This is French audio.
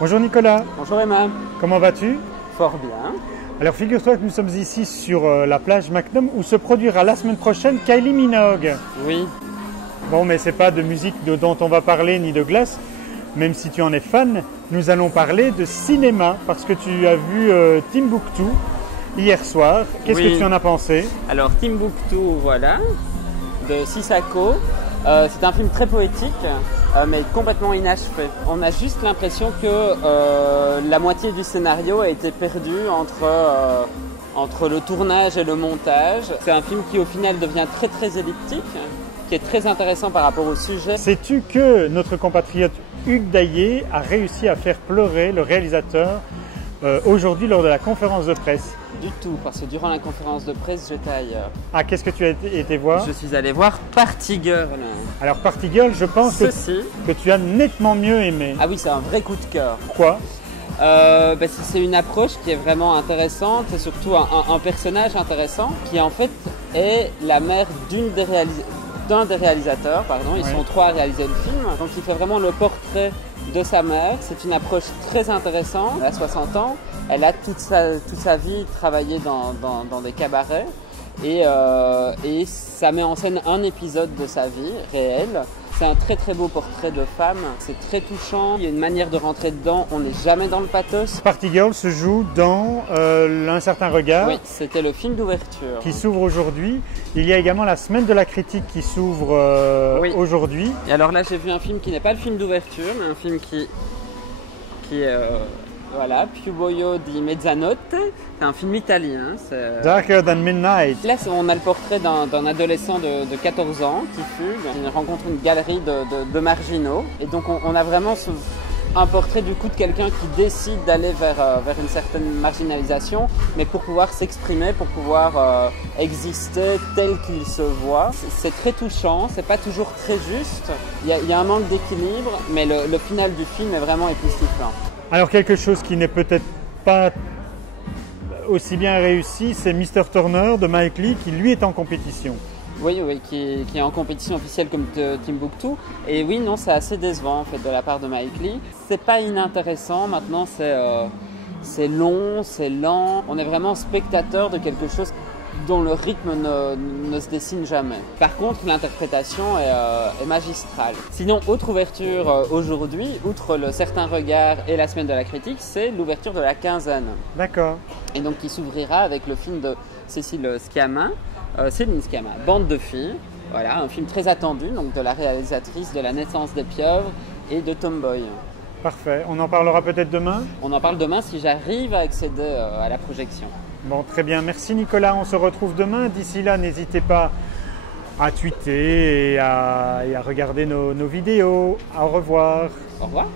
Bonjour Nicolas. Bonjour Emma. Comment vas-tu? Fort bien. Alors figure-toi que nous sommes ici sur la plage Macnum où se produira la semaine prochaine Kylie Minogue. Oui. Bon, mais c'est pas de musique dont on va parler ni de glace, même si tu en es fan. Nous allons parler de cinéma parce que tu as vu Timbuktu hier soir. Qu'est-ce que tu en as pensé? Alors Timbuktu, voilà, de Sissako. C'est un film très poétique, mais complètement inachevé. On a juste l'impression que la moitié du scénario a été perdue entre le tournage et le montage. C'est un film qui au final devient très très elliptique, qui est très intéressant par rapport au sujet. Sais-tu que notre compatriote Hugues Daillé a réussi à faire pleurer le réalisateur aujourd'hui lors de la conférence de presse? Du tout, parce que durant la conférence de presse, j'étais ailleurs. Ah, qu'est-ce que tu as été voir? Je suis allé voir Party Girl. Alors Party Girl, je pense que tu as nettement mieux aimé. Ah oui, c'est un vrai coup de cœur. Pourquoi? C'est une approche qui est vraiment intéressante et surtout un personnage intéressant qui en fait est la mère d'un des réalisateurs. Ils sont trois à réaliser le film. Donc il fait vraiment le portrait de sa mère. C'est une approche très intéressante. Elle a 60 ans. Elle a toute sa vie travaillé dans des cabarets et ça met en scène un épisode de sa vie réelle. C'est un très très beau portrait de femme, c'est très touchant, il y a une manière de rentrer dedans, on n'est jamais dans le pathos. Party Girl se joue dans Un certain regard. Oui, c'était le film d'ouverture. Qui s'ouvre aujourd'hui. Il y a également la semaine de la critique qui s'ouvre aujourd'hui. Et alors là j'ai vu un film qui n'est pas le film d'ouverture, mais un film qui est... Voilà, Più buio di mezzanotte, c'est un film italien. Darker Than Midnight. Là, on a le portrait d'un adolescent de 14 ans qui fugue, qui rencontre une galerie de marginaux. Et donc, on a vraiment un portrait du coup de quelqu'un qui décide d'aller vers une certaine marginalisation, mais pour pouvoir s'exprimer, pour pouvoir exister tel qu'il se voit. C'est très touchant, c'est pas toujours très juste. Il y a un manque d'équilibre, mais le final du film est vraiment époustouflant. Alors quelque chose qui n'est peut-être pas aussi bien réussi, c'est Mr. Turner de Mike Leigh qui lui est en compétition. Oui, qui est en compétition officielle comme Timbuktu. Et oui, non, c'est assez décevant en fait de la part de Mike Leigh. C'est pas inintéressant, maintenant c'est long, c'est lent. On est vraiment spectateur de quelque chose dont le rythme ne se dessine jamais. Par contre, l'interprétation est magistrale. Sinon, autre ouverture aujourd'hui, outre le certain regard et la semaine de la critique, c'est l'ouverture de la quinzaine. D'accord. Et donc qui s'ouvrira avec le film de Céline Sciamma, Bande de filles. Voilà, un film très attendu, donc de la réalisatrice de La naissance des pieuvres et de Tomboy. Parfait. On en parlera peut-être demain? On en parle demain si j'arrive à accéder à la projection. Bon, très bien. Merci Nicolas. On se retrouve demain. D'ici là, n'hésitez pas à tweeter et à regarder nos vidéos. Au revoir. Au revoir.